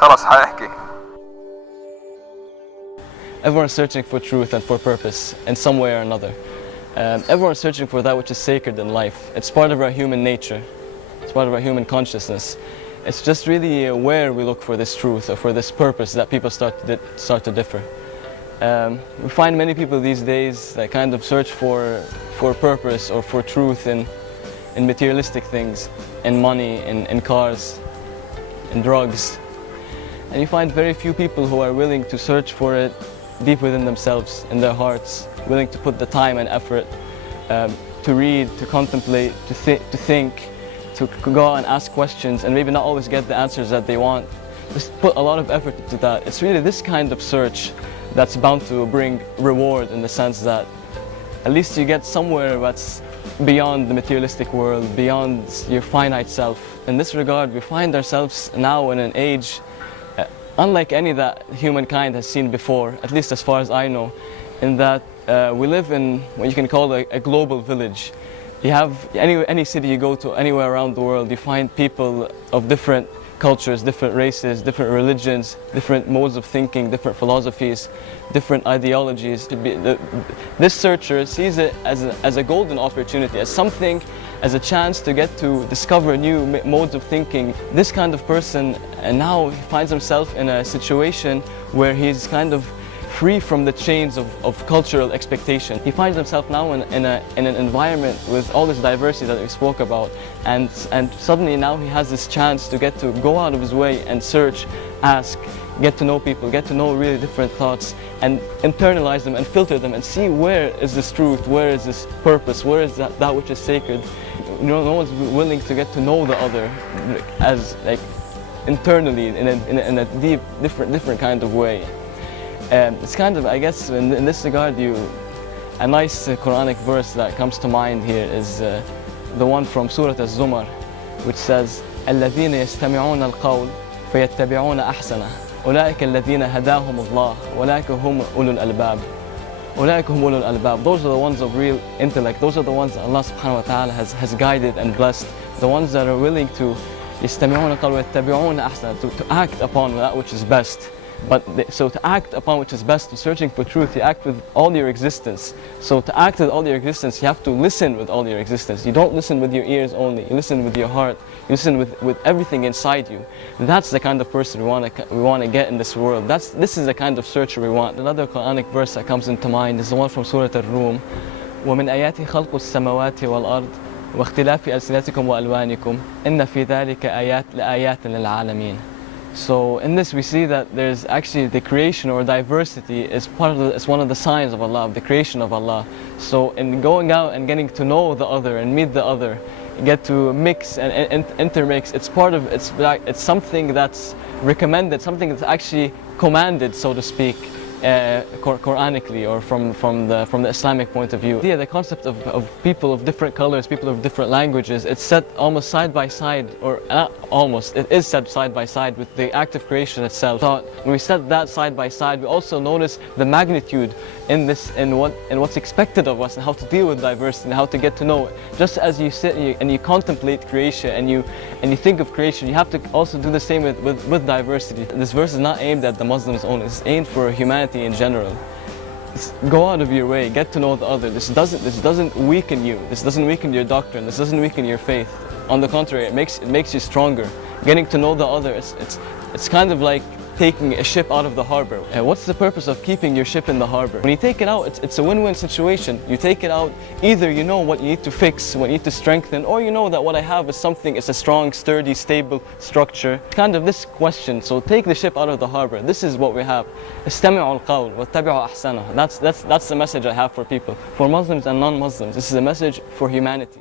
خلاص حاحكي. Everyone's searching for truth and for purpose in some way or another. Everyone's searching for that which is sacred in life. It's part of our human nature. It's part of our human consciousness. It's just really where we look for this truth or for this purpose that people start to differ. We find many people these days that kind of search for purpose or for truth in materialistic things, in money, in cars, in drugs. And you find very few people who are willing to search for it deep within themselves, in their hearts, willing to put the time and effort to read, to contemplate, to think, to go out and ask questions and maybe not always get the answers that they want. Just put a lot of effort into that. It's really this kind of search that's bound to bring reward, in the sense that at least you get somewhere that's beyond the materialistic world, beyond your finite self. In this regard, we find ourselves now in an age unlike any that humankind has seen before, at least as far as I know, in that we live in what you can call a global village. You have any city you go to, anywhere around the world, you find people of different cultures, different races, different religions, different modes of thinking, different philosophies, different ideologies. This searcher sees it as a golden opportunity, as something, as a chance to get to discover new modes of thinking. This kind of person, and now he finds himself in a situation where he's kind of free from the chains of cultural expectation. He finds himself now in an environment with all this diversity that we spoke about, and suddenly now he has this chance to get to go out of his way and search, ask, get to know people, get to know really different thoughts, and internalize them and filter them and see where is this truth, where is this purpose, where is that which is sacred. You know, no one's willing to get to know the other as like internally in a deep, different kind of way. It's kind of, I guess, in this regard, a nice Quranic verse that comes to mind here is the one from Surah Al-Zumar, which says, الذين يستمعون القول فيتبعون أحسنه أولئك الذين هداهم الله أولئك هم أولو الألباب. أولئك هم أولو الألباب. Those are the ones of real intellect. Those are the ones that Allah subhanahu wa ta'ala has guided and blessed. The ones that are willing to يستمعون القول ويتبعون أحسنه, to act upon that which is best. So to act upon which is best, searching for truth, you act with all your existence. So to act with all your existence, you have to listen with all your existence. You don't listen with your ears only, you listen with your heart, you listen with everything inside you. That's the kind of person we want to get in this world. This is the kind of searcher we want. Another Quranic verse that comes into mind is the one from Surah Al-Rum. وَمِنْ آيَاتِ خَلْقُ السَّمَوَاتِ وَالْأَرْضِ وَاخْتِلَافِ أَلْسِنَتِكُمْ وَأَلْوَانِكُمْ إِنَّ فِي ذَلِكَ لَآيَاتٍ لِلْعَالَمِينَ. So in this we see that there's actually the creation or diversity is it's one of the signs of Allah, the creation of Allah. So in going out and getting to know the other and meet the other, you get to mix and intermix, it's something that's recommended, something that's actually commanded, so to speak, Quranically or from the Islamic point of view. Yeah, the concept of people of different colors, people of different languages, it's set almost side by side, or not almost, it is set side by side with the act of creation itself. So when we set that side by side, we also notice the magnitude in what's expected of us and how to deal with diversity and how to get to know it. Just as you sit and you contemplate creation and you think of creation, you have to also do the same with diversity. This verse is not aimed at the Muslims only, it's aimed for humanity in general. Go out of your way, get to know the other. This doesn't weaken you. This doesn't weaken your doctrine. This doesn't weaken your faith. On the contrary, it makes you stronger. Getting to know the other, it's kind of like taking a ship out of the harbor. What's the purpose of keeping your ship in the harbor? When you take it out, it's a win-win situation. You take it out, either you know what you need to fix, what you need to strengthen, or you know that what I have is something, it's a strong, sturdy, stable structure. Kind of this question, so take the ship out of the harbor. This is what we have. استمعوا القول واتبعوا أحسنه. That's the message I have for people. For Muslims and non-Muslims, this is a message for humanity.